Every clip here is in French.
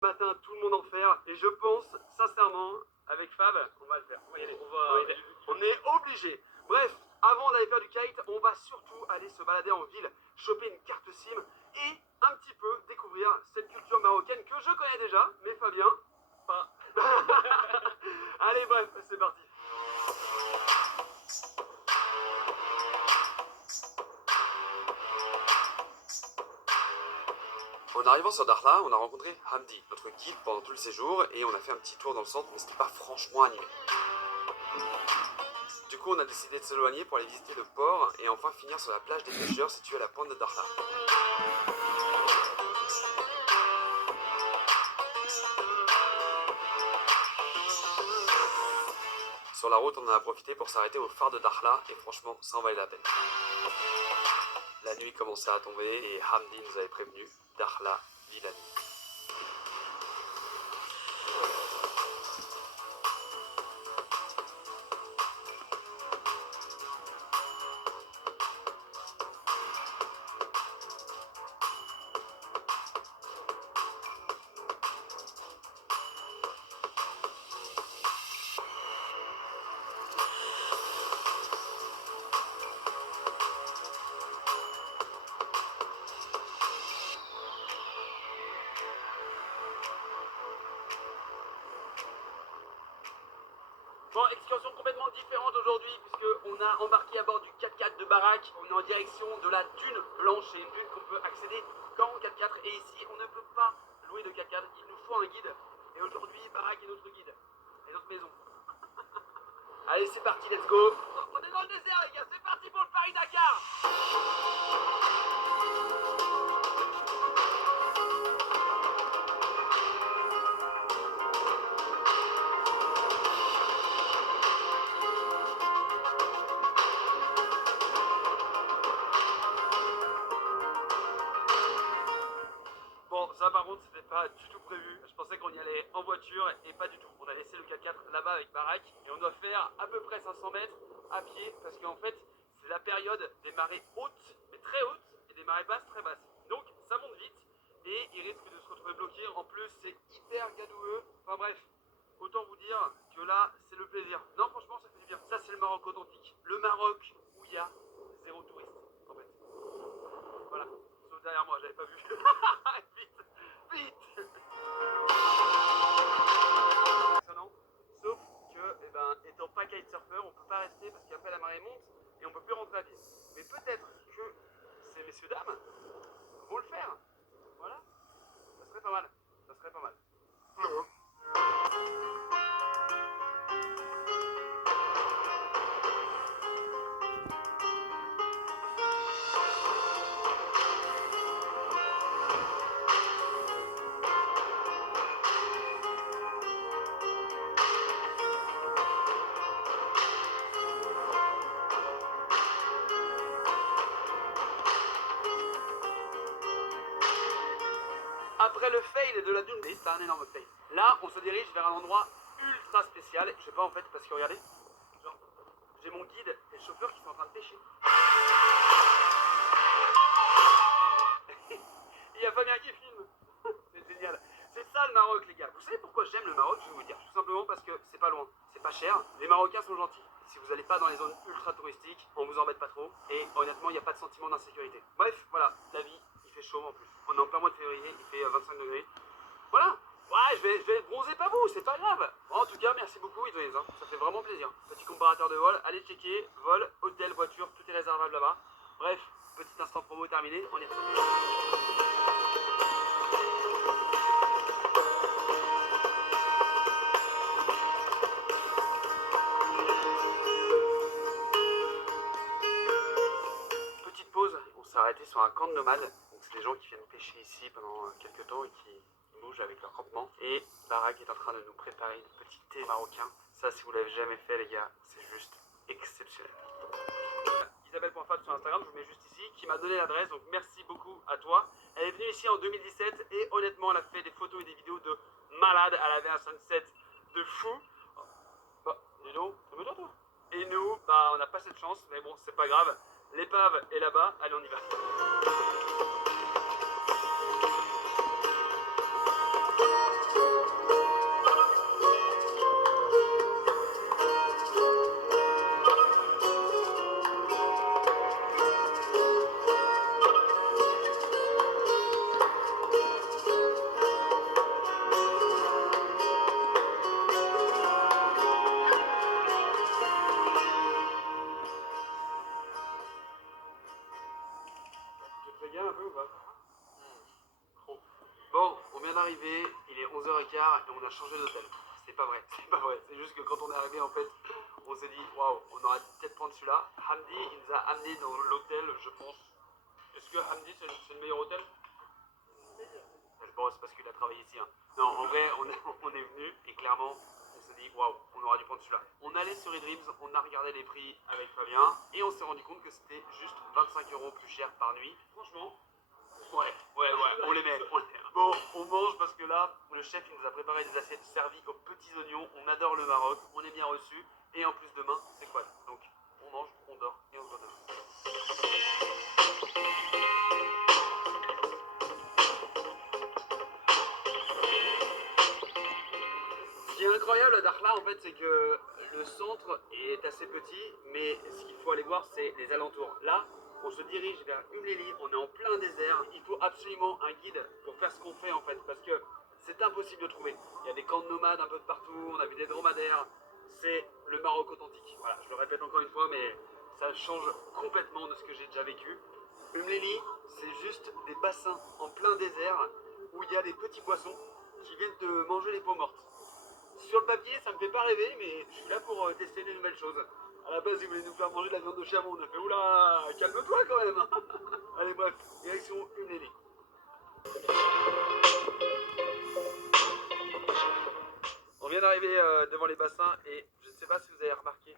Matin, tout le monde en faire. Et je pense, sincèrement, avec Fab, on va le faire. On va y aller. On est obligé. Bref, avant d'aller faire du kite, on va surtout aller se balader en ville, choper une carte SIM et un petit peu découvrir cette culture marocaine que je connais déjà, mais Fabien, pas. Allez, bref, c'est parti. En arrivant sur Dakhla, on a rencontré Hamdi, notre guide pendant tout le séjour, et on a fait un petit tour dans le centre, mais c'était pas franchement animé. Du coup, on a décidé de s'éloigner pour aller visiter le port et enfin finir sur la plage des pêcheurs située à la pointe de Dakhla. Sur la route, on en a profité pour s'arrêter au phare de Dakhla et franchement, ça en valait la peine. La nuit commençait à tomber et Hamdi nous avait prévenu, Dakhla vit la nuit. Bon, excursion complètement différente aujourd'hui puisqu'on a embarqué à bord du 4x4 de Barak. On est en direction de la dune blanche, c'est une dune qu'on peut accéder qu'en 4x4 et ici on ne peut pas louer de 4x4, il nous faut un guide. Et aujourd'hui Barak est notre guide et notre maison. Allez c'est parti, let's go. On est dans le désert les gars, c'est parti pour le Paris-Dakar. Bon, ça par contre, c'était pas du tout prévu. Je pensais qu'on y allait en voiture et pas du tout. On a laissé le 4x4 là-bas avec Barak et on doit faire à peu près 500 mètres à pied parce qu'en fait, c'est la période des marées hautes, mais très hautes, et des marées basses, très basses. Donc, ça monte vite et il risque de se retrouver bloqué. En plus, c'est hyper gadoueux. Enfin bref, autant vous dire que là, c'est le plaisir. Non, franchement, ça fait du bien. Ça, c'est le Maroc authentique. Le Maroc où il y a zéro touriste, en fait. Voilà. Sauf derrière moi, j'avais pas vu. Vite, vite. Sauf que, eh ben, étant pas kitesurfer, on peut pas rester parce qu'après la marée monte et on peut plus rentrer à pied. Mais peut-être que ces messieurs dames vont le faire. Voilà. Ça serait pas mal. Ça serait pas mal. Après le fail de la dune, c'est un énorme fail. Là, on se dirige vers un endroit ultra spécial. Je sais pas en fait parce que regardez, genre, j'ai mon guide et le chauffeur qui sont en train de pêcher. Il y a Fabien qui filme. C'est génial. C'est ça le Maroc les gars. Vous savez pourquoi j'aime le Maroc? Je vais vous dire. Tout simplement parce que c'est pas loin, c'est pas cher. Les Marocains sont gentils. Si vous n'allez pas dans les zones ultra touristiques, on vous embête pas trop. Et honnêtement, il n'y a pas de sentiment d'insécurité. Bref, voilà, la vie, il fait chaud en plus. On est en plein mois de février, il fait 25 degrés. Voilà. Ouais, je vais bronzer pas vous, c'est pas grave. En tout cas, merci beaucoup, Idoïs. Hein. Ça fait vraiment plaisir. Petit comparateur de vol, allez checker. Vol, hôtel, voiture, tout est réservable là-bas. Bref, petit instant promo terminé, on est retourné. Petite pause, on s'est arrêté sur un camp de nomades. Donc c'est des gens qui viennent pêcher ici pendant quelques temps et qui bougent avec leur campement. Et Barak est en train de nous préparer une petite thé marocain. Ça, si vous l'avez jamais fait, les gars, c'est juste exceptionnel. Isabelle.fab sur Instagram, je vous mets juste ici, qui m'a donné l'adresse, donc merci beaucoup à toi. Elle est venue ici en 2017 et honnêtement, elle a fait des photos et des vidéos de malade. Elle avait un sunset de fou. Bah, dis donc, calme-toi toi. Et nous, bah, on n'a pas cette chance, mais bon, c'est pas grave. L'épave est là-bas, allez, on y va. il est 11h15 et on a changé d'hôtel. C'est pas vrai, c'est pas vrai. C'est juste que quand on est arrivé, en fait, on s'est dit, waouh, on aurait peut-être prendre celui-là. Hamdi, il nous a amené dans l'hôtel, je pense. Est-ce que Hamdi, c'est le meilleur hôtel? Bon, c'est parce qu'il a travaillé ici. Hein. Non, en vrai, on est venu et clairement, on s'est dit, waouh, on aurait dû prendre celui-là. On allait sur eDreams, on a regardé les prix avec Fabien et on s'est rendu compte que c'était juste 25 € plus cher par nuit. Franchement, ouais, on les met. Bon, on mange parce que là, le chef il nous a préparé des assiettes servies aux petits oignons. On adore le Maroc, on est bien reçu et en plus demain, c'est quoi? Donc, on mange, on dort et on se voit demain. Ce qui est incroyable à Dakhla, en fait, c'est que le centre est assez petit, mais ce qu'il faut aller voir, c'est les alentours. Là, on se dirige vers Umlili, on est en plein désert. Il faut absolument un guide pour faire ce qu'on fait, en fait, parce que c'est impossible de trouver. Il y a des camps de nomades un peu de partout, on a vu des dromadaires. C'est le Maroc authentique. Voilà, je le répète encore une fois, mais ça change complètement de ce que j'ai déjà vécu. Umlili, c'est juste des bassins en plein désert où il y a des petits poissons qui viennent te manger les peaux mortes. Sur le papier, ça me fait pas rêver, mais je suis là pour tester des nouvelles choses. À la base, ils voulaient nous faire manger de la viande de chameau. On a fait oula, calme-toi quand même. Allez, bref, direction Umlili. On vient d'arriver devant les bassins et je ne sais pas si vous avez remarqué,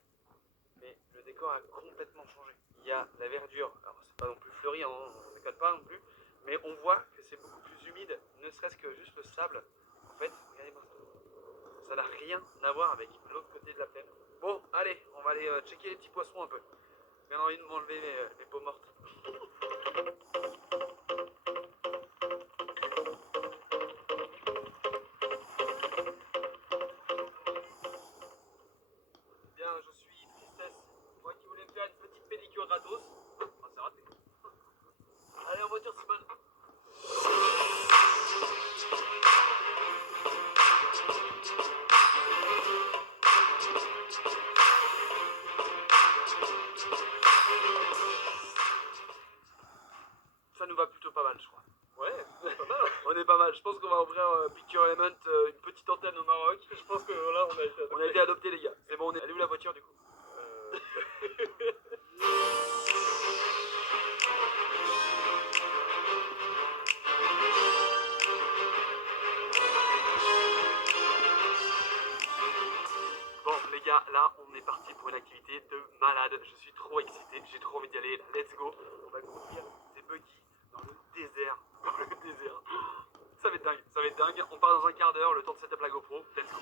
mais le décor a complètement changé. Il y a la verdure, alors c'est pas non plus fleuri, hein, on ne déconne pas non plus, mais on voit que c'est beaucoup plus humide, ne serait-ce que juste le sable. En fait, regardez-moi ça. Ça n'a rien à voir avec l'autre côté de la plaine. Bon, allez, on va aller checker les petits poissons un peu. J'ai bien envie de m'enlever les peaux mortes. Bien, je suis tristesse. Moi qui voulais me faire une petite pédicure gratos. Ah, c'est raté. Allez, en voiture, Simone. Ça nous va plutôt pas mal, je crois. Ouais, pas mal. On est pas mal. Je pense qu'on va ouvrir Picture Element, une petite antenne au Maroc. Je pense que là, on a été adoptés, les gars. C'est bon, on est. Elle est où la voiture, du coup? Bon, les gars, là, on est parti pour une activité de malade. Je suis trop excité, j'ai trop envie d'y aller. Let's go. On va conduire des buggy dans le désert. Dans le désert. Ça va être dingue, ça va être dingue. On part dans un quart d'heure, le temps de setup la GoPro. Let's go.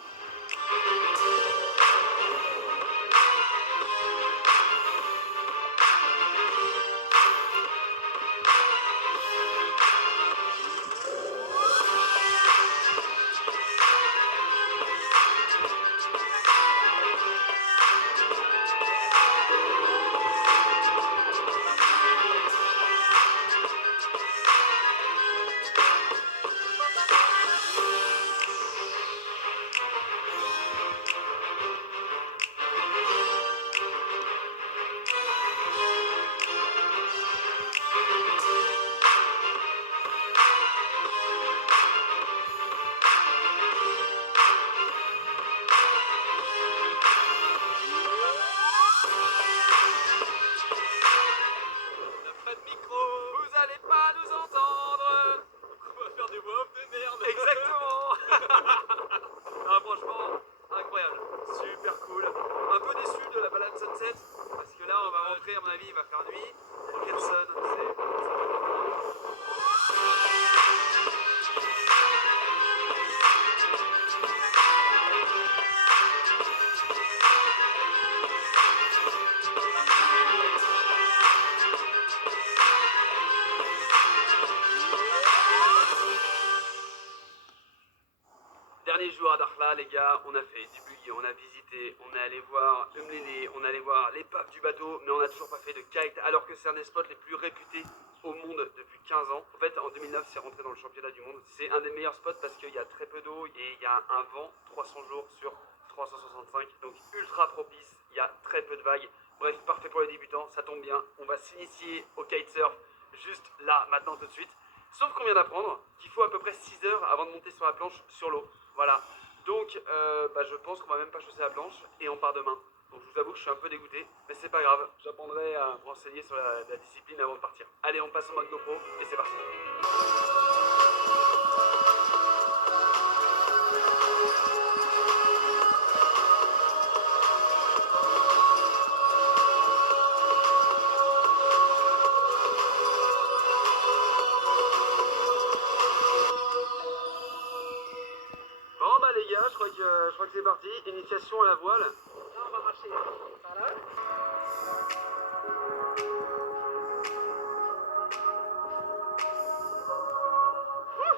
Exactement. Ah, franchement, incroyable, super cool. Un peu déçu de la balade Sunset, parce que là on va rentrer, à mon avis il va faire nuit. Kelson, dernier jour à Dakhla, les gars, on a fait du buggy, on a visité, on est allé voir Umlili, on est allé voir l'épave du bateau, mais on n'a toujours pas fait de kite, alors que c'est un des spots les plus réputés au monde depuis 15 ans. En fait, en 2009, c'est rentré dans le championnat du monde. C'est un des meilleurs spots parce qu'il y a très peu d'eau et il y a un vent 300 jours sur 365, donc ultra propice, il y a très peu de vagues. Bref, parfait pour les débutants, ça tombe bien. On va s'initier au kitesurf juste là, maintenant, tout de suite. Sauf qu'on vient d'apprendre qu'il faut à peu près 6 heures avant de monter sur la planche sur l'eau. Voilà. Donc je pense qu'on va même pas chausser la planche et on part demain. Donc je vous avoue que je suis un peu dégoûté, mais c'est pas grave. J'apprendrai à me renseigner sur la discipline avant de partir. Allez, on passe en mode GoPro et c'est parti. Bon bah les gars, je crois que c'est parti. Initiation à la voile. Là on va marcher par là.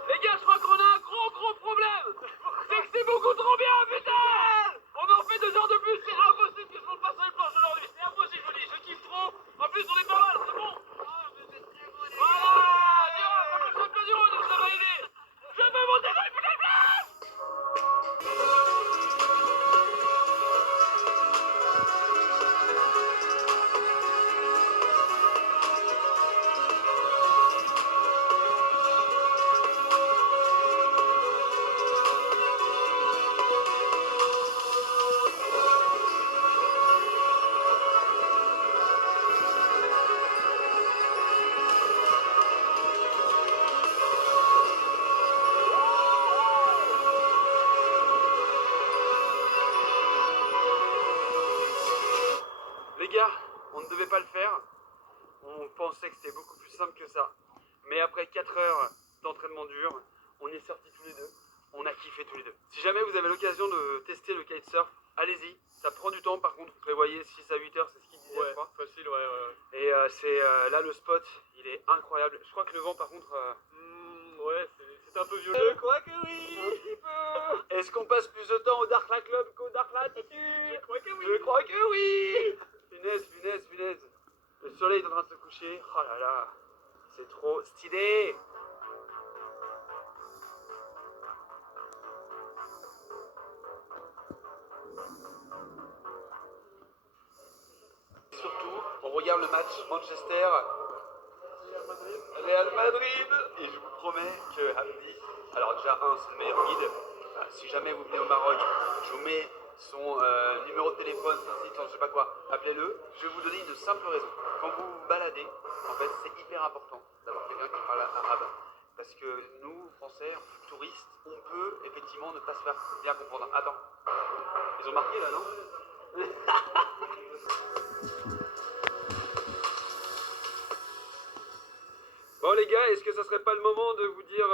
Les gars, je crois qu'on a un gros problème. C'est que c'est beaucoup trop bien, putain. On en fait 2 heures de plus, c'est impossible que je monte pas sur les planches aujourd'hui. C'est impossible, je dis, je kiffe trop. En plus on est pas mal, c'est bon. Voilà, ça marche un peu du haut, ça va aider. Je veux monter sur les putains de planches. Les gars, on ne devait pas le faire. On pensait que c'était beaucoup plus simple que ça. Mais après 4 heures d'entraînement dur, on est sortis tous les deux. On a kiffé tous les deux. Si jamais vous avez l'occasion de tester le kitesurf, allez-y. Ça prend du temps par contre. Prévoyez 6 à 8 heures, c'est ce qu'il disait, je crois. Facile, ouais. Et là, le spot, il est incroyable. Je crois que le vent, par contre... Ouais, c'est un peu violent. Je crois que oui. Un petit peu. Est-ce qu'on passe plus de temps au Darkla Club qu'au Darkla Tatu? Je crois que oui. Je crois que oui. Punaise. Le soleil est en train de se coucher. Oh là là, c'est trop stylé. Surtout, on regarde le match Manchester Real Madrid et je vous promets que Hamdi, alors déjà c'est le meilleur guide. Si jamais vous venez au Maroc, je vous mets son numéro de téléphone, son site, je sais pas quoi, appelez-le. Je vais vous donner une simple raison. Quand vous vous baladez, en fait c'est hyper important d'avoir quelqu'un qui parle arabe. Parce que nous, Français, touristes, on peut effectivement ne pas se faire bien comprendre. Attends, ils ont marqué là, non? Bon les gars, est-ce que ça serait pas le moment de vous dire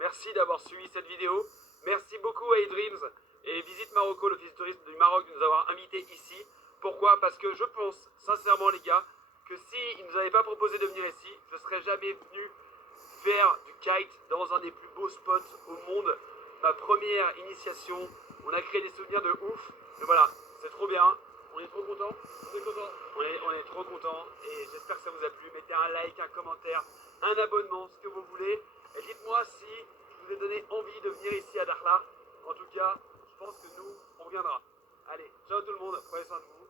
merci d'avoir suivi cette vidéo. Merci beaucoup à eDreams et Visite Marocco, l'office de tourisme du Maroc, de nous avoir invités ici. Pourquoi? Parce que je pense sincèrement les gars, que s'ils ne nous avaient pas proposé de venir ici, je ne serais jamais venu faire du kite dans un des plus beaux spots au monde. Ma première initiation, on a créé des souvenirs de ouf. Mais voilà, c'est trop bien. On est trop content. On est trop content et j'espère que ça vous a plu. Mettez un like, un commentaire, un abonnement, ce que vous voulez. Et dites-moi si je vous ai donné envie de venir ici à Dakhla. En tout cas, je pense que nous, on reviendra. Allez, ciao tout le monde, prenez soin de vous.